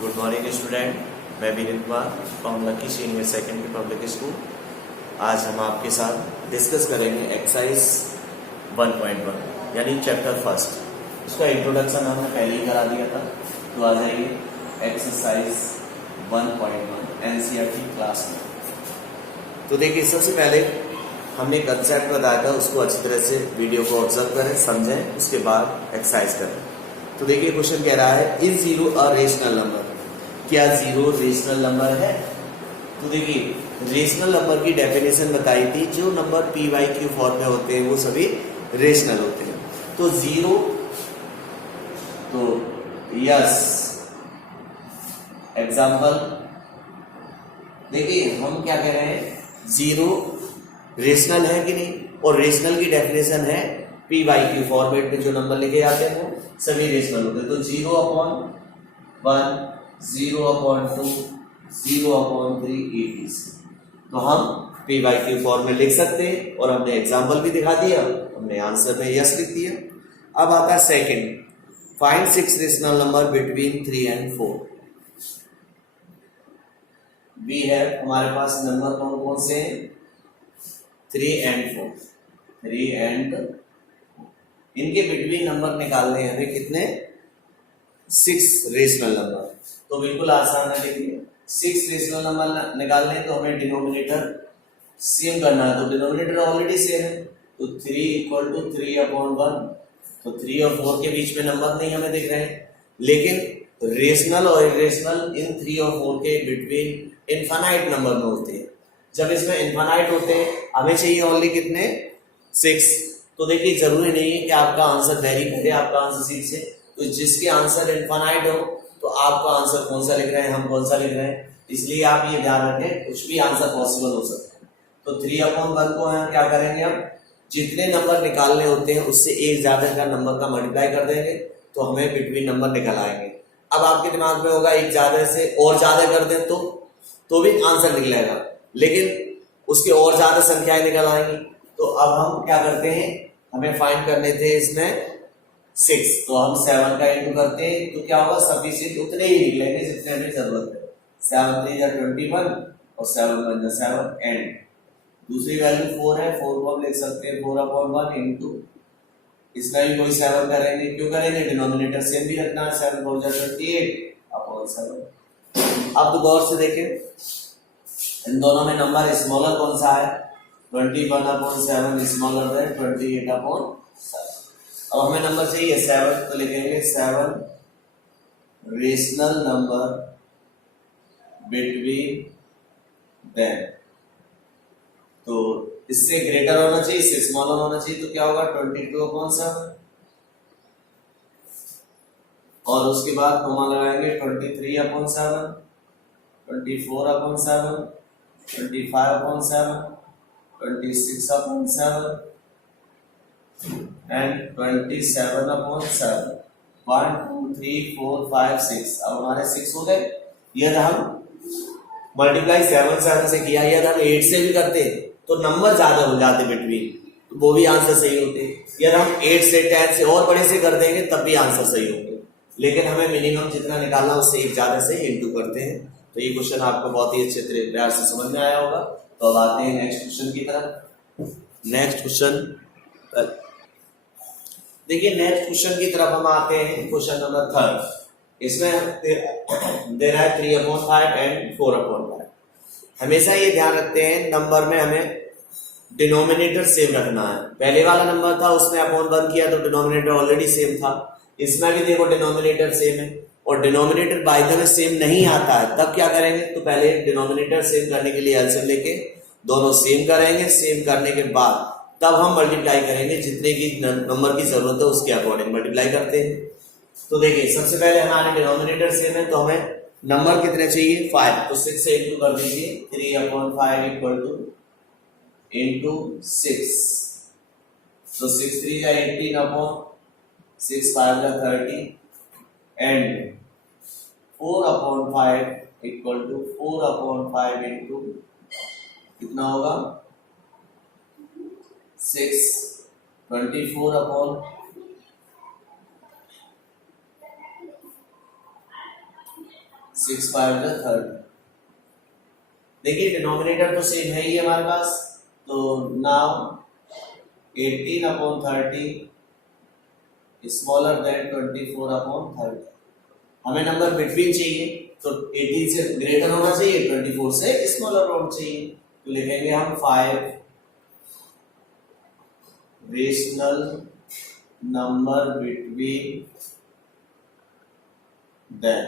Good morning student, मैं Vineet Kumar from lucky senior secondary public school. आज हम आपके साथ डिस्कस करेंगे एक्सरसाइज 1.1 यानी चैप्टर फर्स्ट। इसका इंट्रोडक्शन हमने पहले ही करा दिया था, तो आ जाइए एक्सरसाइज 1.1 एनसीईआरटी क्लास में। तो देखिए, सबसे पहले हमने कंसेप्ट बताया था, उसको अच्छी तरह से वीडियो को ऑब्जर्व करें, समझें, उसके बाद एक्सरसाइज करें। तो देखिए क्वेश्चन कह रहा है is zero a rational number, क्या जीरो रेशनल नंबर है? तो देखिए रेशनल नंबर की डेफिनेशन बताई थी, जो number P Y Q form में होते हैं वो सभी रेशनल होते हैं। तो जीरो, तो यस एग्जाम्पल देखिए हम क्या कह रहे हैं, जीरो रेशनल है कि नहीं, और रेशनल की डेफिनेशन है पी वाई क्यू फॉर्मेट में जो नंबर लिखे जाते हैं वो सभी रेशनल होते हैं। तो 0/1, 0/2, 0/3 etc। तो हम पी वाई क्यू फॉर्म में लिख सकते हैं, और हमने एग्जाम्पल भी दिखा दिया, हमने आंसर में यस लिख दिया। अब आता है second, find 6 rational number between 3 and 4। B है हमारे पास नंबर कौन कौन से हैं, 3 and 4, 3 and इनके बिटवीन नंबर निकालने हैं हमें कितने, 6 रेशनल नंबर। तो बिल्कुल आसान है, देखिए 6 रेशनल नंबर निकालने हैं तो हमें डिनोमिनेटर सेम करना है। तो डिनोमिनेटर ऑलरेडी सेम है, तो 3 = 3/1। तो 3 और 4 के बीच में नंबर नहीं हमें दिख रहे हैं, लेकिन रेशनल और इरेशनल इन 3 और 4 के बिटवीन इनफाइनाइट नंबर में होते हैं। जब इसमें इनफाइनाइट होते हैं हमें चाहिए ओनली कितने, 6। तो देखिए जरूरी नहीं है कि आपका आंसर वेरी करे, आपका आंसर 6 है। तो जिसके आंसर इनफाइनाइट हो तो आपका आंसर कौन सा लिख रहे हैं, हम कौन सा लिख रहे हैं, इसलिए आप ये ध्यान रखें कुछ भी आंसर पॉसिबल हो सकता है। तो 3/1 को हम क्या करेंगे, अब जितने नंबर निकालने होते हैं उससे एक ज्यादा का नंबर का मल्टीप्लाई कर देंगे तो हमें बिटवीन नंबर निकल आएंगे। अब आपके दिमाग में होगा एक ज्यादा से और ज्यादा कर दें तो भी आंसर निकलेगा, लेकिन उसके और ज्यादा संख्याएं निकल आएंगी। तो अब हम क्या करते हैं, हमें फाइंड करने थे इसमें 6, तो हम 7 का इंटू करते हैं तो क्या होगा, सफिशिएंट उतने ही निकलेंगे जितने हमें जरूरत है। 7 3 = 21 और 7 1 = 7 एंड दूसरी वैल्यू 4 है, 4 को हम लिख सकते हैं 4/1 इंटू, इसमें भी कोई 7 करेंगे, क्यों करेंगे, डिनोमिनेटर सेम भी रखना है, 7 4 = 28/7। अब तो गौर से देखें इन दोनों में नंबर स्मॉलर कौन सा है, 21/7 स्मॉलर है 28/7। अब हमें नंबर चाहिए 7, तो लिखेंगे 7 रेशनल नंबर बिटवीन देम। तो इससे ग्रेटर होना चाहिए, इससे स्मॉलर होना चाहिए, तो क्या होगा 22/7, और उसके बाद कॉमा लगाएंगे 23/7, 24/7, 25/7, 26/7 एंड 27/7। 1 2 3 4 5 6। अब हमारे 6 हो गए। यदि हम मल्टीप्लाई 7 से किया, यदि हम 8 से भी करते तो नंबर ज्यादा हो जाते बिटवीन, तो वो भी आंसर सही होते। यदि हम 8 से 10 से और बड़े से कर देंगे तब भी आंसर सही होंगे, लेकिन हमें मिनिमम जितना निकालना उससे एक ज्यादा से इंटू करते हैं। तो ये क्वेश्चन आपको बहुत ही अच्छे तरीके से समझ में आया होगा। तो अब आते हैं नेक्स्ट क्वेश्चन की तरफ। नेक्स्ट क्वेश्चन देखिए, नेक्स्ट क्वेश्चन की तरफ हम आते हैं, क्वेश्चन नंबर 3। इसमें दे रहा है 3/5 एंड 4/5। हमेशा ये ध्यान रखते हैं नंबर में हमें डिनोमिनेटर सेम रखना है। पहले वाला नंबर था उसमें /1 किया तो डिनोमिनेटर ऑलरेडी सेम था, इसमें भी देखो डिनोमिनेटर सेम है, और denominator by the way same नहीं आता है, तब क्या करेंगे, तो पहले डिनोमिनेटर सेम करने के लिए एलसीएम लेके दोनों सेम करेंगे, सेम करने के बाद तब हम मल्टीप्लाई करेंगे, जितने की नंबर की जरूरत है उसके अकॉर्डिंग मल्टीप्लाई करते हैं। तो देखिए सबसे पहले हमारे डिनोमिनेटर सेम है, तो हमें नंबर कितने चाहिए, 5, तो 6 से इंटू कर दीजिए, 3/5 इंटू 6, तो 6 3 = 18/6 5 = 30 एंड 4/5 = 4/5 इंटू कितना होगा, 6 24/6 × 6 5 30। देखिए डिनोमिनेटर तो सेम है ही हमारे पास, तो नाउ 18/30 स्मॉलर देन 24/30। हमें नंबर बिटवीन चाहिए, तो 18 से ग्रेटर होना चाहिए, 24 से स्मॉलर होना चाहिए। तो लिखेंगे हम 5 रेशनल नंबर बिटवीन देन।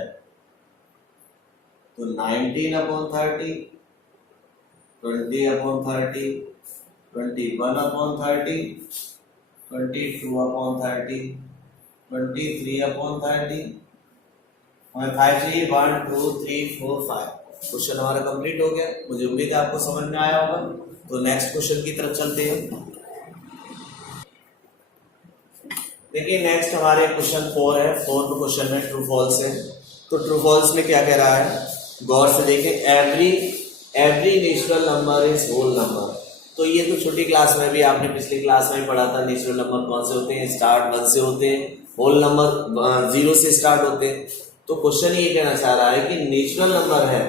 तो 19/30, 20/30, 21/30, 22/30, 23/30। हमें 5 चाहिए, 1 2 3 4 5। क्वेश्चन हमारा कंप्लीट हो गया। मुझे उम्मीद है आपको समझ में आया होगा। तो नेक्स्ट क्वेश्चन की तरफ चलते हैं। देखिए नेक्स्ट हमारे क्वेश्चन 4 है। 4th क्वेश्चन में ट्रू फॉल्स है। तो ट्रू फॉल्स में क्या कह रहा है, गौर से देखें। Every natural number is whole number. तो ये तो छोटी क्लास में भी आपने पिछली क्लास में पढ़ा था। नेचुरल नंबर कौन से होते हैं, स्टार्ट 1 से होते हैं, होल नंबर 0 से स्टार्ट होते हैं। तो क्वेश्चन ये कहना चाह रहा है कि नेचुरल नंबर है,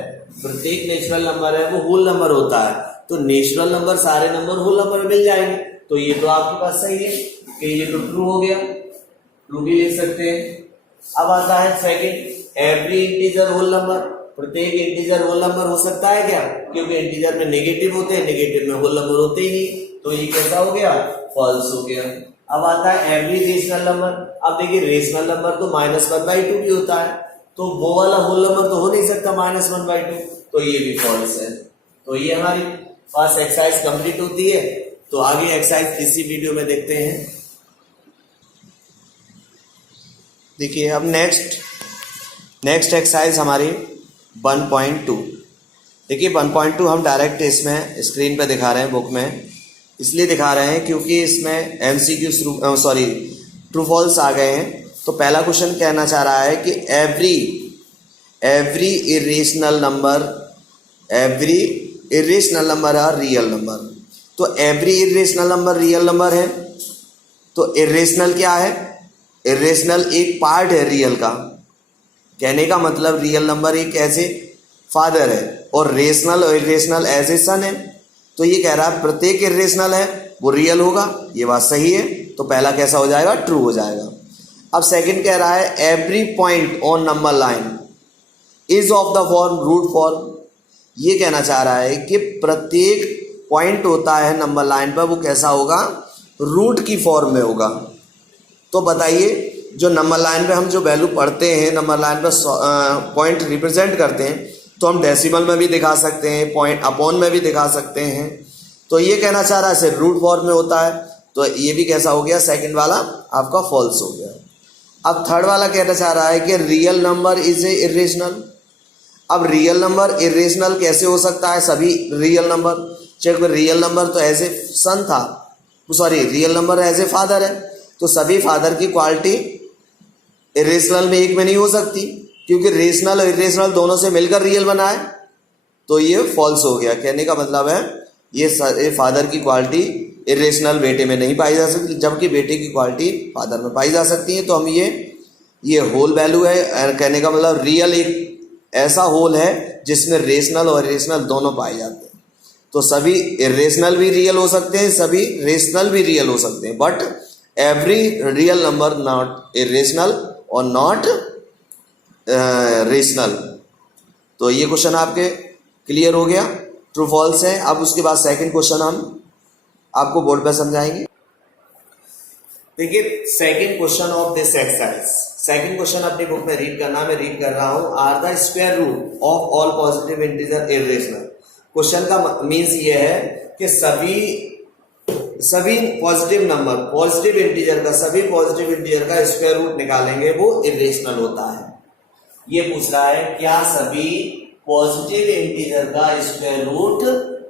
प्रत्येक नेचुरल नंबर है वो होल नंबर होता है। तो नेचुरल नंबर सारे नंबर होल नंबर में मिल जाएंगे। तो ये तो आपके पास सही है कि ये तो ट्रू हो गया, ट्रू भी लिख सकते हैं। अब आता है second, every integer whole number. प्रत्येक इंटीजर होल नंबर हो सकता है क्या, क्योंकि इंटीजर में नेगेटिव होते हैं, नेगेटिव में होल नंबर होते ही नहीं। तो ये कैसा हो गया, फॉल्स हो गया। अब आता है एवरी रेशनल नंबर। अब देखिए रेशनल नंबर तो -1/2 भी होता है, तो वो वाला होल नंबर तो हो नहीं सकता -1/2। तो ये भी फॉल्स है। तो ये हमारी पास एक्सरसाइज कंप्लीट होती है। तो आगे एक्सरसाइज इसी वीडियो में देखते हैं। देखिए अब नेक्स्ट एक्सरसाइज हमारी 1.2। देखिए 1.2 हम डायरेक्ट इसमें स्क्रीन पे दिखा रहे हैं, बुक में इसलिए दिखा रहे हैं क्योंकि इसमें MCQ ट्रू फॉल्स आ गए हैं। तो पहला क्वेश्चन कहना चाह रहा है कि every irrational number are real number. तो every irrational number real number है। तो इरेशनल क्या है, इरेशनल एक पार्ट है रियल का। कहने का मतलब रियल नंबर एक ऐसे फादर है और रेशनल और इरेशनल एज ए सन है। तो ये कह रहा है प्रत्येक इरेशनल है वो रियल होगा। ये बात सही है। तो पहला कैसा हो जाएगा, ट्रू हो जाएगा। अब सेकंड कह रहा है every point on number line is of the form root form. ये कहना चाह रहा है कि प्रत्येक पॉइंट होता है नंबर लाइन पर वो कैसा होगा, रूट की फॉर्म में होगा। तो बताइए जो नंबर लाइन पे हम जो वैल्यू पढ़ते हैं, नंबर लाइन पे पॉइंट रिप्रेजेंट करते हैं, तो हम डेसिमल में भी दिखा सकते हैं, पॉइंट अपॉन में भी दिखा सकते हैं। तो ये कहना चाह रहा है सिर्फ रूट फॉर्म में होता है। तो ये भी कैसा हो गया, सेकंड वाला आपका फॉल्स हो गया। अब थर्ड वाला कहना चाह रहा है कि real number is a irrational. अब रियल नंबर इरेशनल कैसे हो सकता है, सभी real number check, real number तो एज ए सन था, sorry real number as a father है। तो सभी फादर की क्वालिटी इरेशनल में एक में नहीं हो सकती, क्योंकि रेशनल और इरेशनल दोनों से मिलकर रियल बना है। तो ये फॉल्स हो गया। कहने का मतलब है ये फादर की क्वालिटी इरेशनल बेटे में नहीं पाई जा सकती, जबकि बेटे की क्वालिटी फादर में पाई जा सकती है। तो हम ये होल वैल्यू है। कहने का मतलब रियल एक ऐसा होल है जिसमें रेशनल और इरेशनल दोनों पाए जाते हैं। तो सभी इरेशनल भी रियल हो सकते हैं, सभी रेशनल भी रियल हो सकते हैं, but every real number not irrational और नॉट रेशनल। तो ये क्वेश्चन आपके क्लियर हो गया, ट्रू फॉल्स है। अब उसके बाद सेकंड क्वेश्चन हम आपको बोर्ड पे समझाएंगे। देखिए second question of this exercise, second question अपनी बुक में रीड करना, मैं रीड कर रहा हूं। Are the square root of all positive integer irrational. Question का मीन्स ये है कि सभी पॉजिटिव नंबर, पॉजिटिव इंटीजर का, सभी पॉजिटिव इंटीजर का स्क्वायर रूट निकालेंगे वो इरेशनल होता है। ये पूछ रहा है क्या सभी पॉजिटिव इंटीजर का स्क्वायर रूट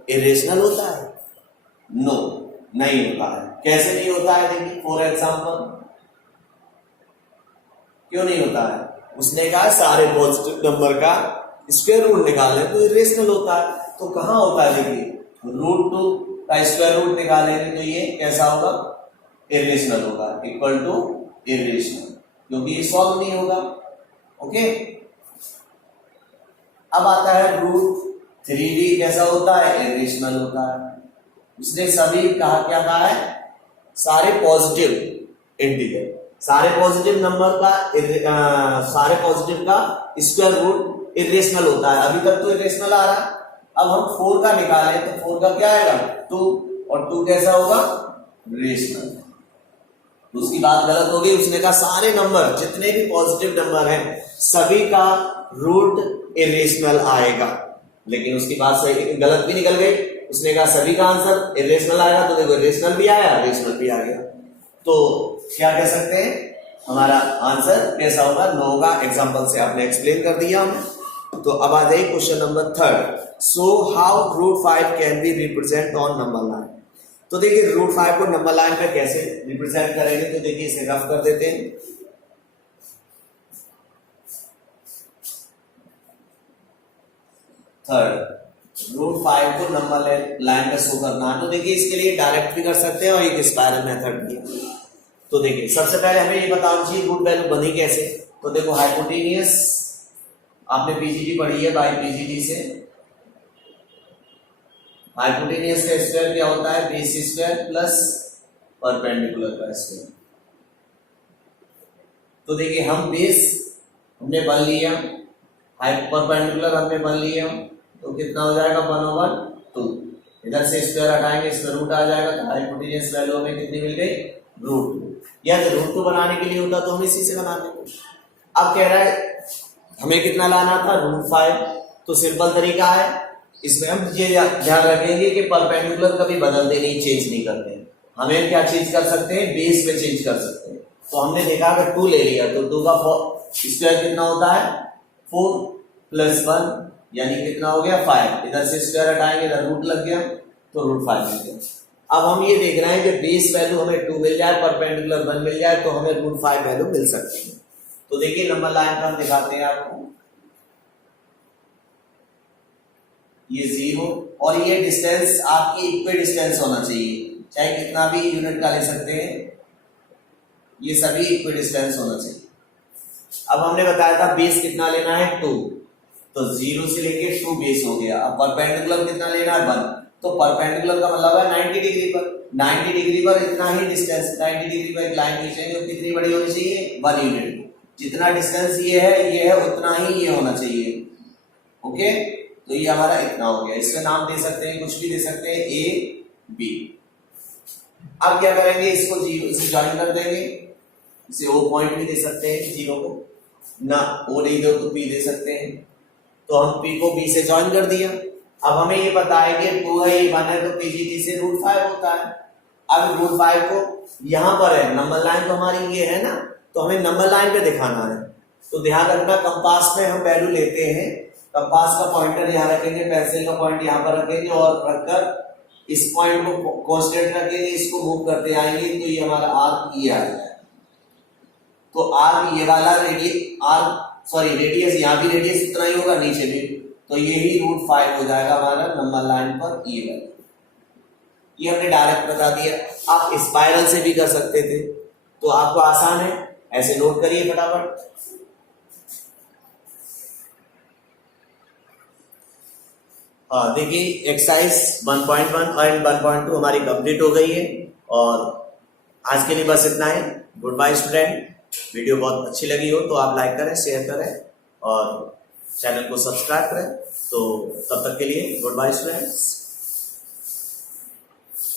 इरेशनल होता है? नो, नहीं होता है। कैसे नहीं होता है? देखिए फॉर एग्जांपल, क्यों नहीं होता है? उसने कहा सारे पॉजिटिव नंबर का स्क्वायर रूट निकालें तो इरेशनल होता है। तो कहां होता है? देखिए √2 का स्क्वायर रूट निकालेंगे तो ये कैसा होगा, इरेशनल होगा, इक्वल टू इरेशनल, क्योंकि ये सॉल्व नहीं होगा। ओके, अब आता है रूट 3 भी कैसा होता है, इरेशनल होता है। उसने सभी कहा, क्या कहा है, सारे पॉजिटिव इंटीजर, सारे पॉजिटिव नंबर का सारे पॉजिटिव का स्क्वायर रूट इरेशनल होता है। अभी तक तो इरेशनल आ रहा है, अब हम 4 का निकालें तो 4 का क्या आएगा, 2, और 2 कैसा होगा, रेशनल। उसकी बात गलत हो गई, उसने कहा सारे नंबर जितने भी पॉजिटिव नंबर हैं सभी का रूट इरेशनल आएगा, लेकिन उसकी बात सही गलत भी निकल गई। उसने कहा सभी का आंसर इरेशनल आएगा, तो देखो इरेशनल भी आया, रेशनल भी आ गया, तो क्या कह सकते हैं, हमारा आंसर कैसा होगा, नो होगा। एग्जांपल से आपने एक्सप्लेन कर दिया हमें। तो अब आ जाइए question number 3, so how root 5 can be represent on number line. तो देखिए रूट 5 को नंबर लाइन पे कैसे रिप्रेजेंट करेंगे, तो देखिए इसे रफ कर देते हैं। थर्ड, रूट 5 को नंबर लाइन पे शो करना है, तो देखिए इसके लिए डायरेक्ट भी कर सकते हैं और एक स्पाइरल मेथड भी है। तो देखिए सबसे पहले हमें ये बताना चाहिए रूट वैल्यू बनी कैसे। तो देखो हाइपोटेनियस आपने पीजीटी पढ़ी है, बाय पीजीटी से हाइपोटेनियस का स्क्वायर क्या होता है, बेस स्क्वायर प्लस परपेंडिकुलर का स्क्वायर। तो देखिए हम बेस हमने बन लिया, परपेंडिकुलर हमने बन लिया, तो कितना हो जाएगा 1/2। इधर से स्क्वायर हटाएंगे, इसमें रूट आ जाएगा, तो हाइपोटेनियस वैल्यू हमें कितनी मिल गई, रूट 2। या रूट 2 बनाने के लिए होता तो हम इसी से बनाते। अब कह रहा है हमें कितना लाना था, रूट 5। तो सिंपल तरीका है, इसमें हम ये ध्यान रखेंगे कि परपेंडिकुलर कभी बदलते नहीं, चेंज नहीं करते। हमें क्या चेंज कर सकते हैं, बेस में चेंज कर सकते हैं। तो हमने देखा अगर 2 ले लिया तो 2 का स्क्वायर कितना होता है, 4 + 1 यानी कितना हो गया 5। इधर से स्क्वायर हटाएंगे, इधर रूट लग गया, तो रूट 5 मिल गया। अब हम ये देख रहे हैं कि बेस वैल्यू हमें 2 मिल जाए, परपेंडिकुलर 1 मिल जाए, तो हमें रूट 5 वैल्यू मिल सकती है। तो देखिए नंबर लाइन पर हम दिखाते हैं आपको, ये 0 और ये डिस्टेंस आपकी इक्वल डिस्टेंस होना चाहिए, चाहे कितना भी यूनिट का ले सकते हैं, ये सभी इक्वल डिस्टेंस होना चाहिए। अब हमने बताया था बेस कितना लेना है, 2, तो 0 से लेके 2 बेस हो गया। अब परपेंडिकुलर कितना लेना है, 1, तो परपेंडिकुलर का मतलब है 90 डिग्री पर। 90 डिग्री पर इतना ही डिस्टेंस, 90 डिग्री पर एक लाइन खींचेंगे तो कितनी बड़ी होनी चाहिए, 1 यूनिट। जितना डिस्टेंस ये है उतना ही ये होना चाहिए। ओके, तो ये हमारा इतना हो गया। इसका नाम दे सकते हैं, कुछ भी दे सकते हैं, ए बी। अब क्या करेंगे, इसको 0 से ज्वाइन कर देंगे, इसे ओ पॉइंट भी दे सकते हैं, 0 को ना ओ नहीं दो तो पी दे सकते हैं। तो हम पी को बी से ज्वाइन कर दिया। अब हमें ये पता है कि 2 है, 1 है, तो पीजीटी से रूट 5 होता है। अब रूट 5 को यहाँ पर है, नंबर लाइन तो हमारी ये है ना, तो हमें नंबर लाइन पे दिखाना है। तो ध्यान रखना, कंपास में हम वैल्यू लेते हैं, कंपास का पॉइंटर यहाँ रखेंगे, पेंसिल का पॉइंट यहाँ पर रखेंगे और रखकर इस पॉइंट को कांस्टेंट रखेंगे, इसको मूव करते आएंगे, तो ये हमारा आर्क ये आ जाएगा। तो आर्क ये वाला रेडियस यहाँ भी रेडियस उतना ही होगा, नीचे भी, तो ये ही रूट 5 हो जाएगा हमारा नंबर लाइन पर ये वाला। ये हमने डायरेक्ट बता दिया। आप स्पाइरल से भी कर सकते थे, तो आपको आसान है, ऐसे नोट करिए फटाफट। हाँ देखिए, एक्सरसाइज 1.1 और 1.2 हमारी कंप्लीट हो गई है, और आज के लिए बस इतना है। Good bye student. वीडियो बहुत अच्छी लगी हो तो आप लाइक करें, शेयर करें और चैनल को सब्सक्राइब करें। तो तब तक के लिए गुड बाय स्टूडेंट्स।